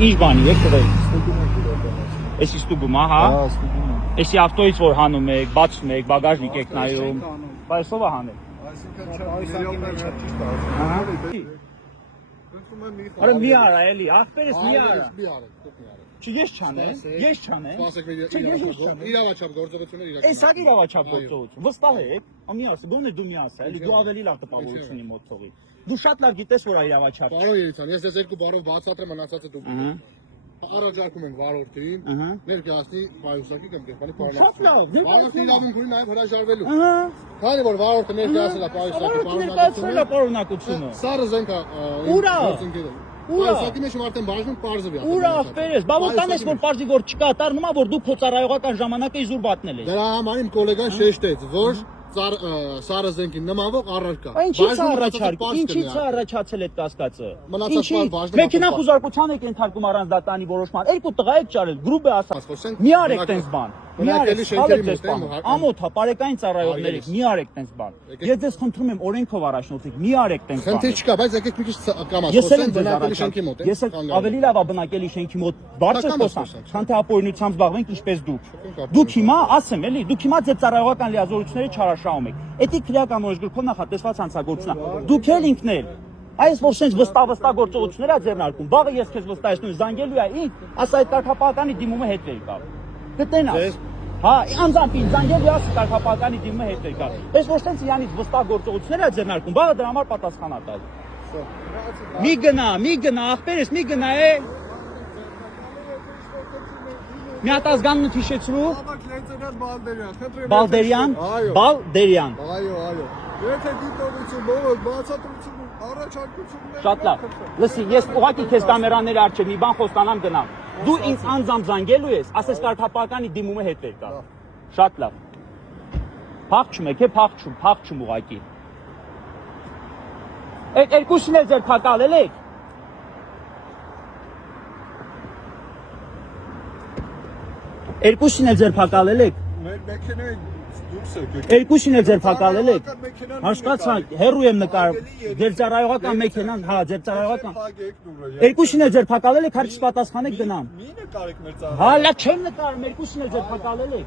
Ինչ բանի եք տվել։ Էսի ստուգում, ահա։ Էսի ավտոից որ հանում եք, բացում եք, բագաժնիկ եք նայում։ Բայց ո՞վ է հանել։ Արա մի արա էլի, ախպերս մի արա։ Չի ես չանեմ, ես չանեմ։ Իրավաչափ գործողություններ իրական։ Էս ա իրավաչափ գործողություն։ Վստահ եք, մի ասա, գոնե դու մի ասա, էլի դու ավելի լավ տպավորություն իմ մոտ թողի։ Դու շատ լավ գիտես որ իրավաչափ։ Պարոն Երիցյան, ես ես երկու բառով բացատրեմ, մնացածը դուք։ Առաջարկում ենք վարորդին ներկայացնի պայուսակի կամ կերպանի պարոն։ Շատ լավ, վարորդի իրավունք ունի նաև հրաժարվելու։ Քանի որ վարորդը ներկայացել է պայուսակի պարունակությունը։ Սարը զենքա Ուրա։ Պայուսակի մեջ արդեն բաժնում պարզվի։ Ուրա ախպերես, բա որ տանես որ պարզի որ չկա, դառնում է որ դու քո ծառայողական ժամանակը իզուր պատնել ես։ Դրա համար իմ գոլեգան շեշտեց, որ Սարը զենքին նմանվող առարկա։ Ինչի՞ց առաջացել այդ կասկածը։ Մեքենա խուզարկության եք ենթարկում առանց դատանի որոշման։ Երկու տղա եք ճարել, գրուպ է ասած։ Մի արեք տենց բան։ Մի արեք, ամոթ է, պարեկային ծառայողներ եք, մի արեք տենց բան։ Ես ձեզ խնդրում եմ օրենքով առաջնորդեք, մի արեք տենց բան։ Խնդիր չկա, բայց եկեք մի քիչ կամաց խոսենք բնակելի շենքի մոտ։ Ես ավելի լավ է բնակելի շենքի մոտ բարձր խոսանք, քան թե ապօրինությամբ զբաղվենք ինչպես դուք։ Դուք հիմա ասեմ էլի, դուք հիմա ձեր ծառայողական լիազորությունները չարաշահում եք։ Էդի քրեական օրենսգրքով նախատեսված հանցագործություն է։ Դուք էլ ինքն էլ այս որ sense վստահ գործողություններ է ձեռնարկում։ Վաղը ես քեզ վստահեցնում զանգելու է ինձ, ասա այդ կարգապահականի դիմումը հետ վեր գա։ Կտենաս։ Հա, անձամբ ինձ զանգելու է կարգապահականի դիմումը հետ վեր գա։ Այս որ sense իրանից վստահ գործողություններ է ձեռնարկում, վաղը դրա համար պատասխան է տալ։ Մի գնա, ախպերես, մի գնա է։ Մի հատ ազգանունդ հիշեցրու։ Բալդերյան։ Բալդերյան։ Այո։ Եթե դիտողություն, բացատրություն, առաջարկություններ։ Շատ լավ։ Լսի, ես ուղղակի քեզ կամերաների առջև մի բան խոստանամ գնամ։ Դու ինձ անձամբ զանգելու ես, ասես կարգապահականի դիմումը հետ էր գա։ Շատ լավ։ Փախչում եք, փախչում ուղղակի։ Այդ երկուսին էլ ձեր փակալել եք։ Երկուսին էլ ձեր փակալել եք։ Մեր մեքենայի դուրս եք։ Երկուսին էլ ձեր փակալել եք։ Հասկացա, հերու եմ նկարում։ Ձեր ծառայողական մեքենան, հա, ձեր ծառայողական։ Երկուսին էլ ձեր փակալել եք, հարցից պատասխանեք գնամ։ Մի նկարեք մեր ծառայողական։ Հա, լա չեմ նկարում, երկուսին էլ ձեր փակալել եք։